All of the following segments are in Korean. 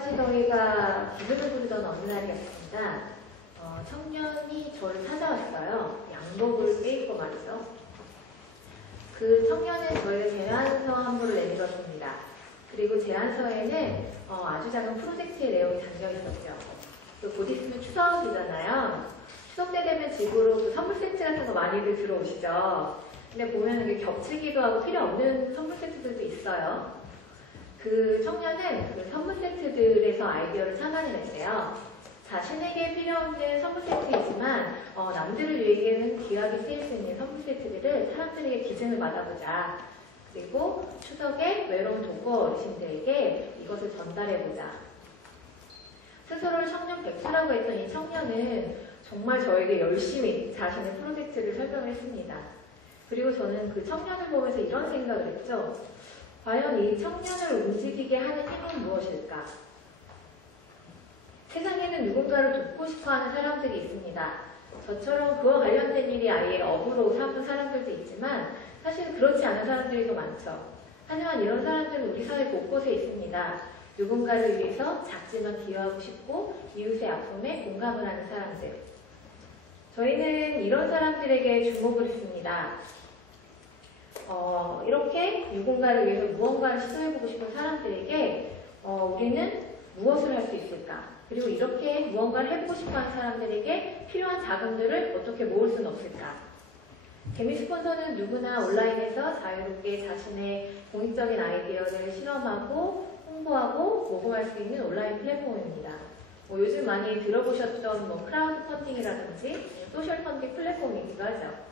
사실 저희가 기분을 부르던 어느 날이었습니다. 청년이 저를 찾아왔어요. 양복을 빼입고 말이죠. 그 청년은 저에게 제안서 한 부를 내밀었습니다. 그리고 제안서에는 아주 작은 프로젝트의 내용이 담겨 있었죠. 또 곧 있으면 추석이잖아요. 추석 때 되면 집으로 그 선물 세트 같은 거 많이들 들어오시죠. 근데 보면 이게 겹치기도 하고 필요 없는 선물 세트들도 있어요. 그 청년은 그 선물 세트들에서 아이디어를 참아냈대요. 자신에게 필요 없는 선물 세트이지만 남들을 위해서는 귀하게 쓰일 수 있는 선물 세트들을 사람들에게 기증을 받아보자. 그리고 추석에 외로운 독거 어르신들에게 이것을 전달해보자. 스스로를 청년 백수라고 했던 이 청년은 정말 저에게 열심히 자신의 프로젝트를 설명을 했습니다. 그리고 저는 그 청년을 보면서 이런 생각을 했죠. 과연 이 청년을 움직이게 하는 힘은 무엇일까? 세상에는 누군가를 돕고 싶어하는 사람들이 있습니다. 저처럼 그와 관련된 일이 아예 업으로 삼는 사람들도 있지만 사실 그렇지 않은 사람들이 더 많죠. 하지만 이런 사람들은 우리 사회 곳곳에 있습니다. 누군가를 위해서 작지만 기여하고 싶고 이웃의 아픔에 공감을 하는 사람들. 저희는 이런 사람들에게 주목을 했습니다. 이렇게 누군가를 위해서 무언가를 시도해보고 싶은 사람들에게 우리는 무엇을 할 수 있을까? 그리고 이렇게 무언가를 해보고 싶어하는 사람들에게 필요한 자금들을 어떻게 모을 수는 없을까? 개미 스폰서는 누구나 온라인에서 자유롭게 자신의 공익적인 아이디어를 실험하고 홍보하고 모금할 수 있는 온라인 플랫폼입니다. 요즘 많이 들어보셨던 크라우드 펀딩이라든지 소셜 펀딩 플랫폼이기도 하죠.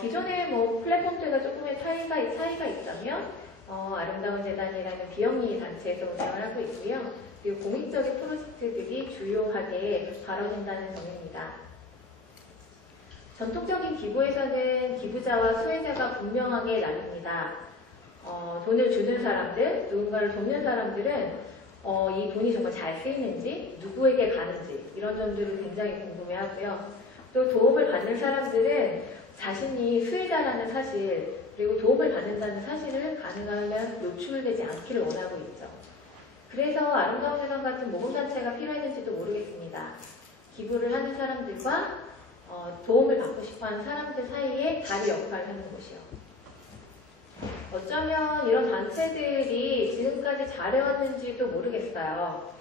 기존의 플랫폼들과 조금의 차이가 있다면 아름다운 재단이라는 비영리 단체에서 운영을 하고 있고요. 그리고 공익적인 프로젝트들이 주요하게 다뤄진다는 점입니다. 전통적인 기부에서는 기부자와 수혜자가 분명하게 나뉩니다. 돈을 주는 사람들, 누군가를 돕는 사람들은 이 돈이 정말 잘 쓰이는지, 누구에게 가는지 이런 점들을 굉장히 궁금해하고요. 또 도움을 받는 사람들은 자신이 수혜자라는 사실, 그리고 도움을 받는다는 사실을 가능하면 노출되지 않기를 원하고 있죠. 그래서 아름다운 세상 같은 모금단체가 필요했는지도 모르겠습니다. 기부를 하는 사람들과 도움을 받고 싶어하는 사람들 사이에 다리 역할을 하는 곳이요. 어쩌면 이런 단체들이 지금까지 잘해왔는지도 모르겠어요.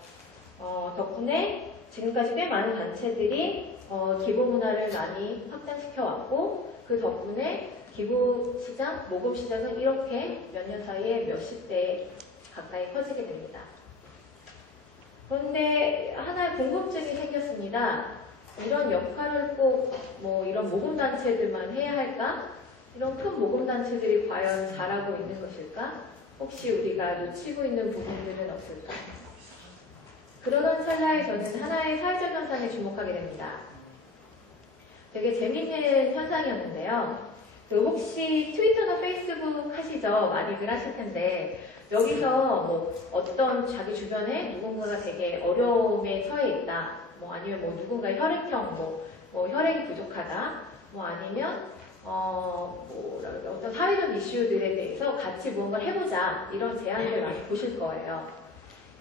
덕분에 지금까지 꽤 많은 단체들이 기부 문화를 많이 확장시켜왔고 그 덕분에 기부 시장, 모금 시장은 이렇게 몇 년 사이에 몇십 대 가까이 커지게 됩니다. 그런데 하나의 궁금증이 생겼습니다. 이런 역할을 꼭 이런 모금단체들만 해야 할까? 이런 큰 모금단체들이 과연 잘하고 있는 것일까? 혹시 우리가 놓치고 있는 부분들은 없을까? 그러던 찰나에 저는 하나의 사회적 현상에 주목하게 됩니다. 되게 재미있는 현상이었는데요. 혹시 트위터나 페이스북 하시죠? 많이들 하실 텐데 여기서 어떤 자기 주변에 누군가가 되게 어려움에 처해 있다. 아니면 누군가 혈액형, 혈액이 부족하다. 아니면 어떤 사회적 이슈들에 대해서 같이 무언가를 해보자. 이런 제안을 많이 보실 거예요.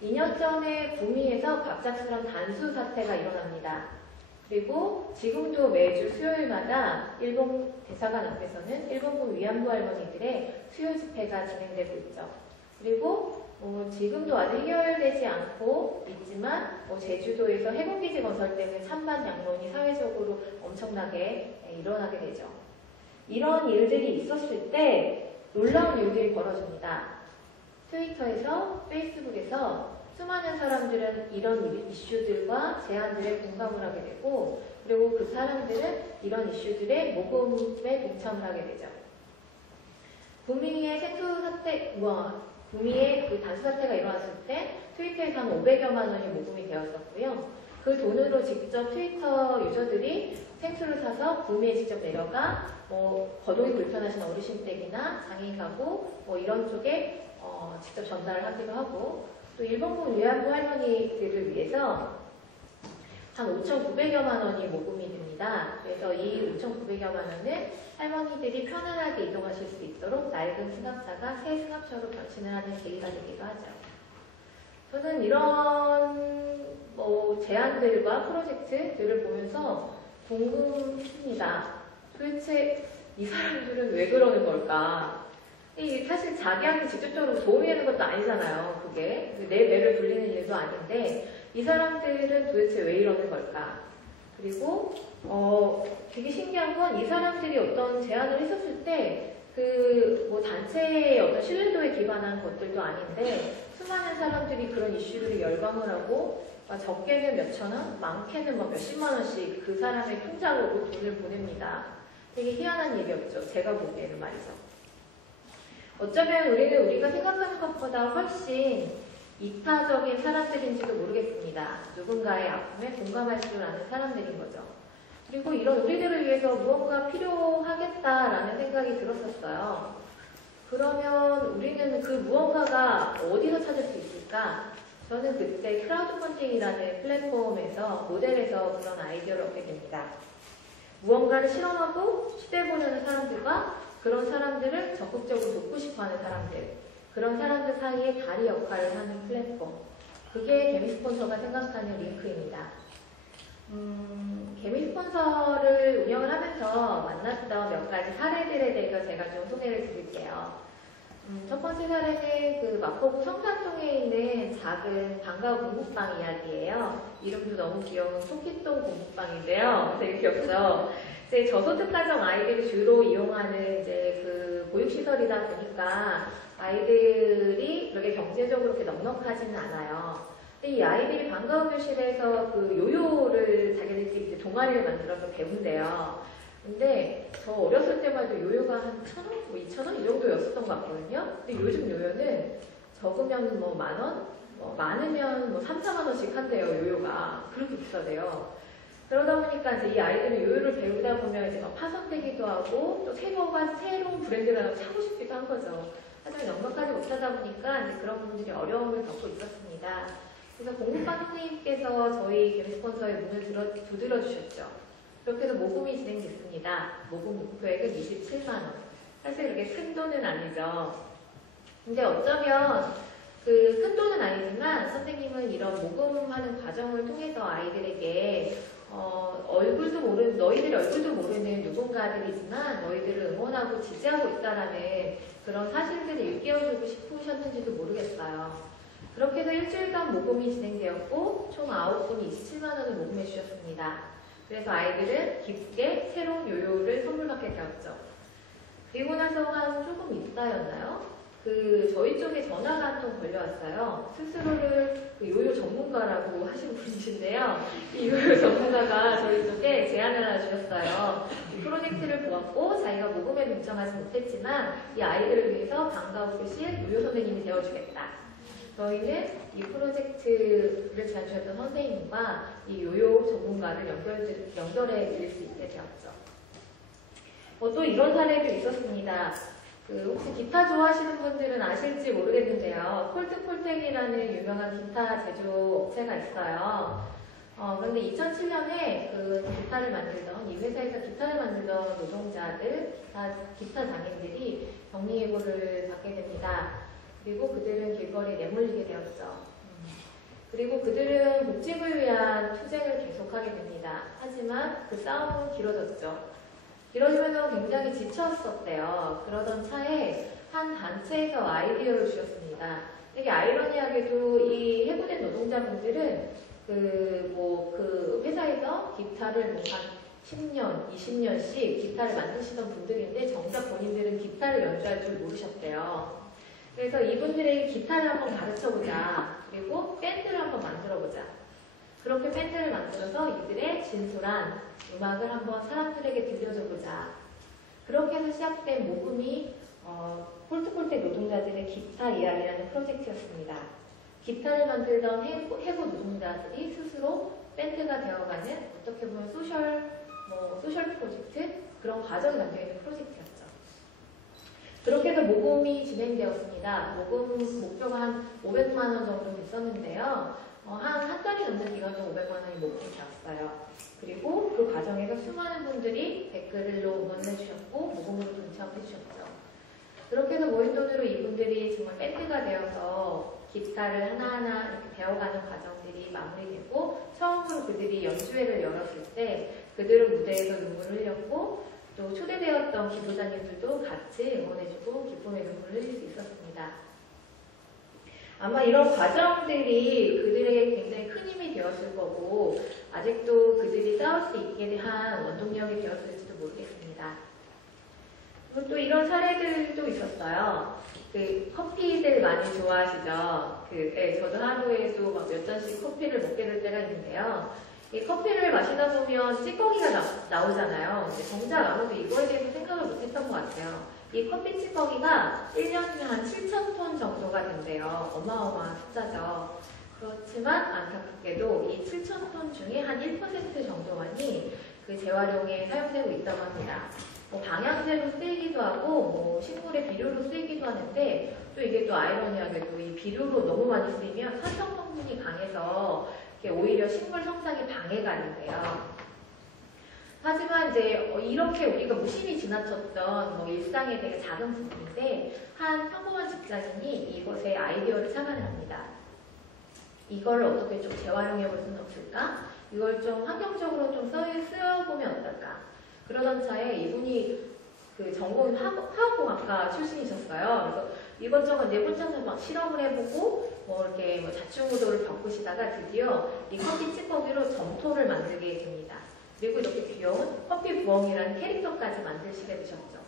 2년 전에 북미에서 갑작스런 단수 사태가 일어납니다. 그리고 지금도 매주 수요일마다 일본 대사관 앞에서는 일본군 위안부 할머니들의 수요 집회가 진행되고 있죠. 그리고 지금도 아직 해결되지 않고 있지만 제주도에서 해군기지 건설 때문에 찬반 양론이 사회적으로 엄청나게 일어나게 되죠. 이런 일들이 있었을 때 놀라운 일들이 벌어집니다. 트위터에서, 페이스북에서 수많은 사람들은 이런 이슈들과 제안들에 공감을 하게 되고 그리고 그 사람들은 이런 이슈들의 모금에 동참을 하게 되죠. 북미의 북미의 그 단수 사태가 일어났을 때 트위터에서 한 500여만 원이 모금이 되었었고요. 그 돈으로 직접 트위터 유저들이 생수를 사서 북미에 직접 내려가 거동이 불편하신 어르신 댁이나 장애인 가구 이런 쪽에 직접 전달을 하기도 하고 또 일본군 위안부 할머니들을 위해서 한 5,900여만 원이 모금이 됩니다. 그래서 이 5,900여만 원은 할머니들이 편안하게 이동하실 수 있도록 낡은 승합차가 새 승합차로 변신을 하는 계기가 되기도 하죠. 저는 이런 제안들과 프로젝트들을 보면서 궁금했습니다. 도대체 이 사람들은 왜 그러는 걸까? 사실 자기한테 직접적으로 도움이 되는 것도 아니잖아요. 그게 내 배를 불리는 일도 아닌데 이 사람들은 도대체 왜 이러는 걸까? 그리고 되게 신기한 건 이 사람들이 어떤 제안을 했었을 때 단체의 어떤 신뢰도에 기반한 것들도 아닌데 수많은 사람들이 그런 이슈들이 열광을 하고 적게는 몇천 원, 많게는 몇십만 원씩 그 사람의 통장으로 돈을 보냅니다. 되게 희한한 일이었죠. 제가 보기에는 말이죠. 어쩌면 우리는 우리가 생각하는 것보다 훨씬 이타적인 사람들인지도 모르겠습니다. 누군가의 아픔에 공감할 줄 아는 사람들인 거죠. 그리고 이런 우리들을 위해서 무언가 필요하겠다라는 생각이 들었었어요. 그러면 우리는 그 무언가가 어디서 찾을 수 있을까? 저는 그때 크라우드 펀딩이라는 플랫폼에서 모델에서 그런 아이디어를 얻게 됩니다. 무언가를 실험하고 시도해보려는 사람들과 그런 사람들을 적극적으로 돕고 싶어하는 사람들, 그런 사람들 사이에 다리 역할을 하는 플랫폼, 그게 개미 스폰서가 생각하는 링크입니다. 개미 스폰서를 운영을 하면서 만났던 몇 가지 사례들에 대해서 제가 좀 소개를 드릴게요. 첫 번째 사례는 마포구 성산동에 있는 작은 방과 공부방 이야기예요. 이름도 너무 귀여운 토끼똥 공부방인데요. 되게 귀엽죠? 이제 저소득가정 아이들이 주로 이용하는 보육시설이다 보니까 아이들이 그렇게 경제적으로 그렇게 넉넉하지는 않아요. 근데 이 아이들이 방과후 교실에서 요요를 자기들끼리 이제 동아리를 만들어서 배운대요. 근데 저 어렸을 때만 해도 요요가 한 1,000원, 2,000원 이 정도였었던 것 같거든요. 근데 요즘 요요는 적으면 10,000원, 많으면 3, 4만 원씩 한대요, 요요가. 그렇게 비싸대요. 그러다 보니까 이제 이 아이들은 요요를 배우다 보면 이제 파손되기도 하고 또 새로운 브랜드를 하나 사고 싶기도 한 거죠. 하지만 넉넉하지 못하다 보니까 이제 그런 분들이 어려움을 겪고 있었습니다. 그래서 공부방 선생님께서 저희 개미 스폰서의 문을 두드려 주셨죠. 그렇게 해서 모금이 진행됐습니다. 모금 목표액은 27만원. 사실 그렇게 큰 돈은 아니죠. 근데 어쩌면 큰 돈은 아니지만 선생님은 이런 모금하는 과정을 통해서 아이들에게 너희들이 얼굴도 모르는 누군가들이지만 너희들을 응원하고 지지하고 있다라는 그런 사실들을 일깨워주고 싶으셨는지도 모르겠어요. 그렇게 해서 일주일간 모금이 진행되었고 총 9분이 27만원을 모금해 주셨습니다. 그래서 아이들은 기쁘게 새로운 요요를 선물 받게 되었죠. 그리고 나서 한 조금 있다였나요? 저희 쪽에 전화가 한 통 걸려왔어요. 스스로를 요요 전문가라고 하신 분이신데요. 이 요요 전문가가 저희 쪽에 제안을 하나 주셨어요. 이 프로젝트를 보았고 자기가 모금에 동참하지 못했지만 이 아이들을 위해서 방과후 교실 요요 선생님이 되어주겠다. 저희는 이 프로젝트를 제안주셨던 선생님과 이 요요 전문가를 연결해 드릴 수 있게 되었죠. 또 이런 사례도 있었습니다. 혹시 기타 좋아하시는 분들은 아실지 모르겠는데요. 콜트폴텍이라는 유명한 기타 제조 업체가 있어요. 그런데 2007년에 기타를 만들던, 이 회사에서 기타를 만들던 노동자들, 기타 장인들이 격리예고를 받게 됩니다. 그리고 그들은 길거리에 내몰리게 되었죠. 그리고 그들은 복직을 위한 투쟁을 계속하게 됩니다. 하지만 그 싸움은 길어졌죠. 길어지면서 굉장히 지쳤었대요. 그러던 차에 한 단체에서 아이디어를 주셨습니다. 되게 아이러니하게도 이 해고된 노동자분들은 회사에서 기타를 한 10년, 20년씩 기타를 만드시던 분들인데 정작 본인들은 기타를 연주할 줄 모르셨대요. 그래서 이분들에게 기타를 한번 가르쳐보자. 그리고 밴드를 한번 만들어보자. 그렇게 밴드를 만들어서 이들의 진솔한 음악을 한번 사람들에게 들려줘보자. 그렇게 해서 시작된 모금이 콜트폴텍 노동자들의 기타 이야기라는 프로젝트였습니다. 기타를 만들던 해고 노동자들이 스스로 밴드가 되어가는 어떻게 보면 소셜 프로젝트 그런 과정이 담겨있는 프로젝트였죠. 그렇게 해서 모금이 진행되었습니다. 모금 목표가 한 500만 원 정도 됐었는데요. 한 달이 넘는 기간 동안 500만 원이 모금이 되었어요. 그리고 그 과정에서 수많은 분들이 댓글로 응원해 주셨고 모금으로 동참해 주셨죠. 그렇게 해서 모인 돈으로 이분들이 정말 밴드가 되어서 기타를 하나하나 이렇게 배워가는 과정들이 마무리되고 처음으로 그들이 연주회를 열었을 때 그들은 무대에서 눈물을 흘렸고 또 초대되었던 기부자님들도 같이 응원해주고 기쁨의 눈물을 흘릴 수 있었습니다. 아마 이런 과정들이 그들에게 굉장히 큰 힘이 되었을 거고 아직도 그들이 싸울 수 있게 대한 원동력이 되었을지도 모르겠습니다. 그리고 또 이런 사례들도 있었어요. 그 커피들 많이 좋아하시죠? 저도 하루에도 막 몇 잔씩 커피를 먹게 될 때가 있는데요. 이 커피를 마시다 보면 찌꺼기가 나오잖아요. 근데 정작 아무도 이거에 대해서 생각을 못했던 것 같아요. 이 커피 찌꺼기가 1년에 한 7,000톤 정도가 된대요. 어마어마한 숫자죠. 그렇지만 안타깝게도 이 7,000톤 중에 한 1% 정도만이 그 재활용에 사용되고 있다고 합니다. 방향제로 쓰이기도 하고 식물의 비료로 쓰이기도 하는데 또 이게 또 아이러니하게도 이 비료로 너무 많이 쓰이면 산성 성분이 강해서 오히려 식물 성장에 방해가 된대요. 하지만 이제 이렇게 우리가 무심히 지나쳤던 일상의 되게 작은 부분인데 한 평범한 직장인이 이것의 아이디어를 참여를 합니다. 이걸 어떻게 좀 재활용해 볼 수는 없을까? 이걸 좀 환경적으로 좀 쓰여보면 어떨까? 그러던 차에 이분이 그 전공 화학공학과 출신이셨어요. 그래서 이것저것 내 혼자서 막 실험을 해보고 이렇게 자충우도를 겪으시다가 드디어 이 커피 찌꺼기로 점토를 만들게 됩니다. 그리고 이렇게 귀여운 커피 부엉이라는 캐릭터까지 만드시게 되셨죠.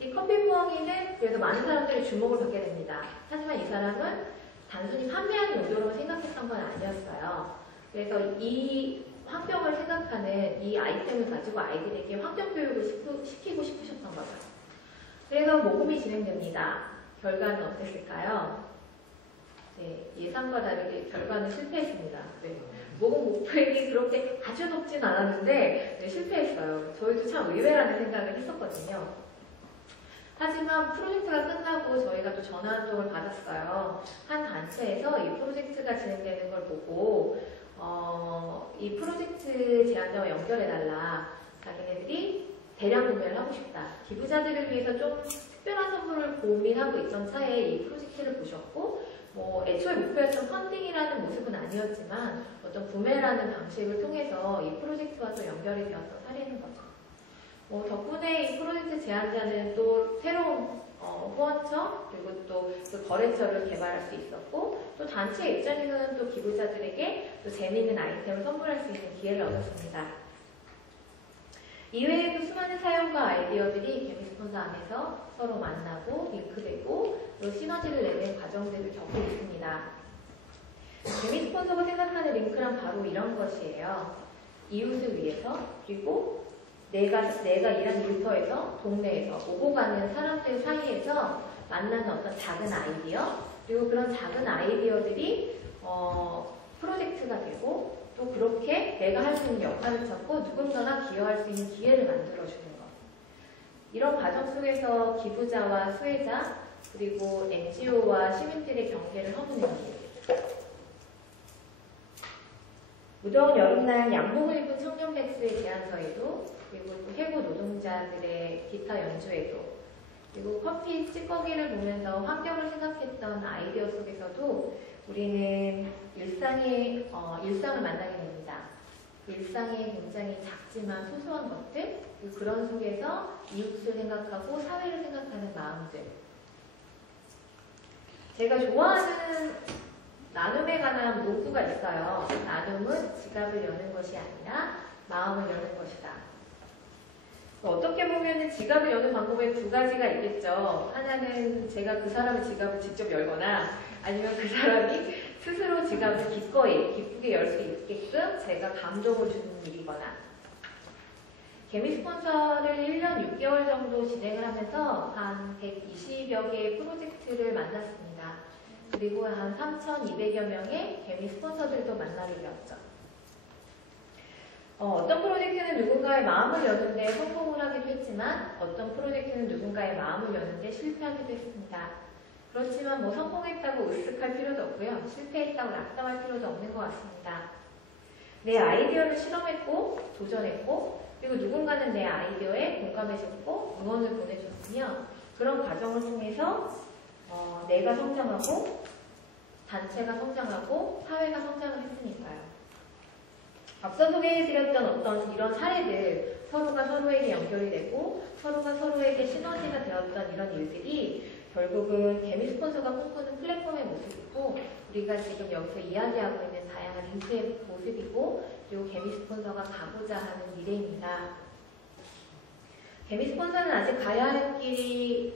이 커피 부엉이는 그래도 많은 사람들의 주목을 받게 됩니다. 하지만 이 사람은 단순히 판매하는 용도로 생각했던 건 아니었어요. 그래서 이 환경을 생각하는 이 아이템을 가지고 아이들에게 환경교육을 시키고 싶으셨던 거죠. 그래서 모금이 진행됩니다. 결과는 어땠을까요? 네, 예상과 다르게 결과는 실패했습니다. 네. 모금 목표액이 그렇게 아주 높진 않았는데 네, 실패했어요. 저희도 참 의외라는 생각을 했었거든요. 하지만 프로젝트가 끝나고 저희가 또 전화 한 통을 받았어요. 한 단체에서 이 프로젝트가 진행되는 걸 보고 이 프로젝트 제안자와 연결해달라. 자기네들이 대량 구매를 하고 싶다. 기부자들을 위해서 좀 특별한 선물을 고민하고 있던 차에 이 프로젝트를 보셨고 애초에 목표였던 펀딩이라는 모습은 아니었지만 어떤 구매라는 방식을 통해서 이 프로젝트와 또 연결이 되었던 사례인 거죠. 덕분에 이 프로젝트 제안자는 또 새로운 후원처 그리고 또 그 거래처를 개발할 수 있었고 또 단체 입장에서는 또 기부자들에게 또 재미있는 아이템을 선물할 수 있는 기회를 얻었습니다. 이외에도 수많은 사용과 아이디어들이 개미스폰서 안에서 서로 만나고 링크되고 또 시너지를 내는 과정들을 겪고 있습니다. 개미스폰서가 생각하는 링크란 바로 이런 것이에요. 이웃을 위해서 그리고 내가 일하는 일터에서 동네에서 오고 가는 사람들 사이에서 만나는 어떤 작은 아이디어 그리고 그런 작은 아이디어들이 프로젝트가 되고 또 그렇게 내가 할 수 있는 역할을 찾고 누군가가 기여할 수 있는 기회를 만들어주는 것. 이런 과정 속에서 기부자와 수혜자 그리고 NGO와 시민들의 경계를 허무는 길. 무더운 여름날 양복을 입은 청년 백수의 제안서에도 그리고 또 해고 노동자들의 기타 연주에도 그리고 커피 찌꺼기를 보면서 환경을 생각했던 아이디어 속에서도 우리는 일상을 만나게 됩니다. 일상의 굉장히 작지만 소소한 것들 그리고 그런 속에서 이웃을 생각하고 사회를 생각하는 마음들 제가 좋아하는 나눔에 관한 문구가 있어요. 나눔은 지갑을 여는 것이 아니라 마음을 여는 것이다. 어떻게 보면 지갑을 여는 방법에 두 가지가 있겠죠. 하나는 제가 그 사람의 지갑을 직접 열거나 아니면 그 사람이 스스로 지갑을 기쁘게 열 수 있게끔 제가 감동을 주는 일이거나 개미스폰서를 1년 6개월 정도 진행을 하면서 한 120여 개의 프로젝트를 만났습니다. 그리고 한 3,200여 명의 개미 스폰서들도 만나게 되었죠. 어떤 프로젝트는 누군가의 마음을 여는데 성공을 하기도 했지만 어떤 프로젝트는 누군가의 마음을 여는데 실패하기도 했습니다. 그렇지만 성공했다고 으쓱할 필요도 없고요. 실패했다고 낙담할 필요도 없는 것 같습니다. 내 아이디어를 실험했고 도전했고 그리고 누군가는 내 아이디어에 공감해줬고 응원을 보내줬으며 그런 과정을 통해서 내가 성장하고 단체가 성장하고 사회가 성장을 했으니까요. 앞서 소개해드렸던 어떤 이런 사례들, 서로가 서로에게 연결이 되고 서로가 서로에게 시너지가 되었던 이런 일들이 결국은 개미 스폰서가 꿈꾸는 플랫폼의 모습이고, 우리가 지금 여기서 이야기하고 있는 다양한 링크의 모습이고, 그리고 개미 스폰서가 가고자 하는 미래입니다. 개미 스폰서는 아직 가야 할 길이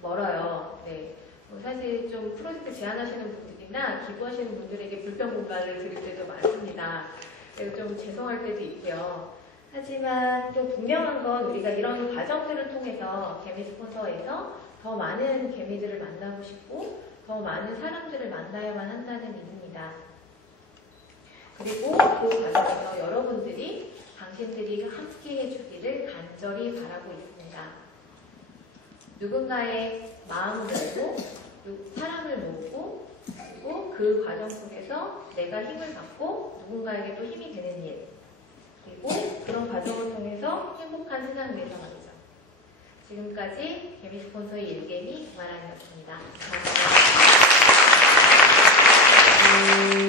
멀어요. 네. 사실 좀 프로젝트 제안하시는 분들이나 기부하시는 분들에게 불평 공간을 드릴 때도 많습니다. 그리고 좀 죄송할 때도 있고요. 하지만 또 분명한 건 우리가 이런 과정들을 통해서 개미 스폰서에서 더 많은 개미들을 만나고 싶고 더 많은 사람들을 만나야만 한다는 의미입니다. 그리고 그 과정에서 여러분들이 당신들이 함께 해주기를 간절히 바라고 있습니다. 누군가의 마음을 모으고 사람을 모으고 그리고 그 과정 속에서 내가 힘을 받고 누군가에게 또 힘이 되는 일, 그리고 그런 과정을 통해서 행복한 세상을 위해서 말이죠. 지금까지 개미 스폰서의 일개미 이마랑이었습니다. 감사합니다.